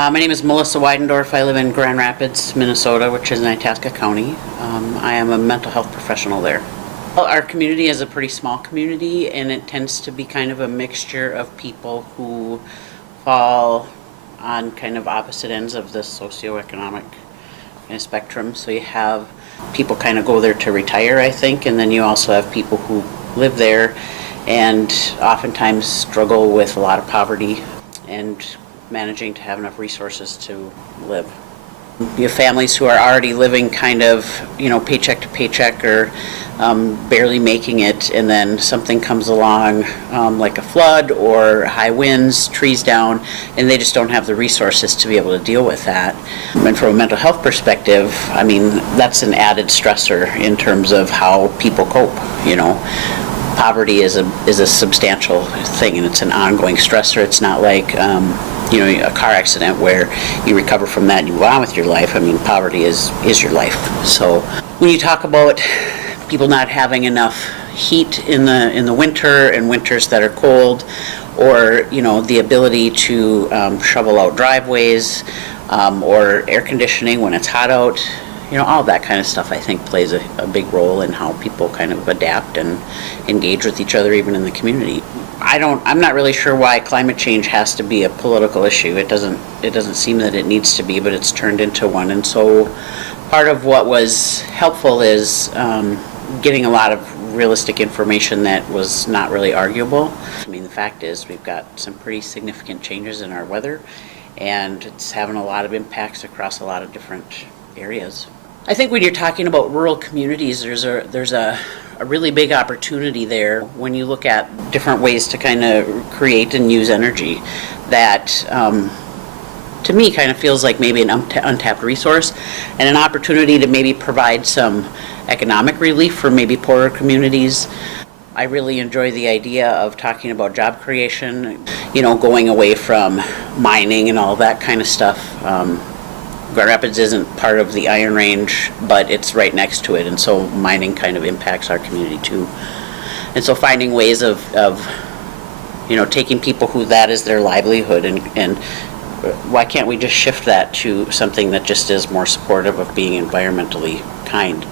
My name is Melissa Weidendorf. I live in Grand Rapids, Minnesota, which is in Itasca County. I am a mental health professional there. Well, our community is a pretty small community, and it tends to be kind of a mixture of people who fall on kind of opposite ends of the socioeconomic kind of spectrum. So you have people kind of go there to retire, I think, and then you also have people who live there and oftentimes struggle with a lot of poverty and managing to have enough resources to live. You have families who are already living kind of, paycheck to paycheck or barely making it, and then something comes along like a flood or high winds, trees down, and they just don't have the resources to be able to deal with that. And from a mental health perspective, that's an added stressor in terms of how people cope. Poverty is a substantial thing, and it's an ongoing stressor. It's not like a car accident where you recover from that and you go on with your life. Poverty is your life. So when you talk about people not having enough heat in the winter and winters that are cold, or the ability to shovel out driveways or air conditioning when it's hot out, all that kind of stuff I think plays a big role in how people kind of adapt and engage with each other even in the community. I'm not really sure why climate change has to be a political issue. It doesn't seem that it needs to be, but it's turned into one. And so part of what was helpful is getting a lot of realistic information that was not really arguable. The fact is we've got some pretty significant changes in our weather, and it's having a lot of impacts across a lot of different areas. I think when you're talking about rural communities, there's a really big opportunity there when you look at different ways to kind of create and use energy that to me kind of feels like maybe an untapped resource and an opportunity to maybe provide some economic relief for maybe poorer communities. I really enjoy the idea of talking about job creation, going away from mining and all that kind of stuff. Grand Rapids isn't part of the Iron Range, but it's right next to it, and so mining kind of impacts our community too. And so finding ways of taking people who that is their livelihood, and why can't we just shift that to something that just is more supportive of being environmentally kind?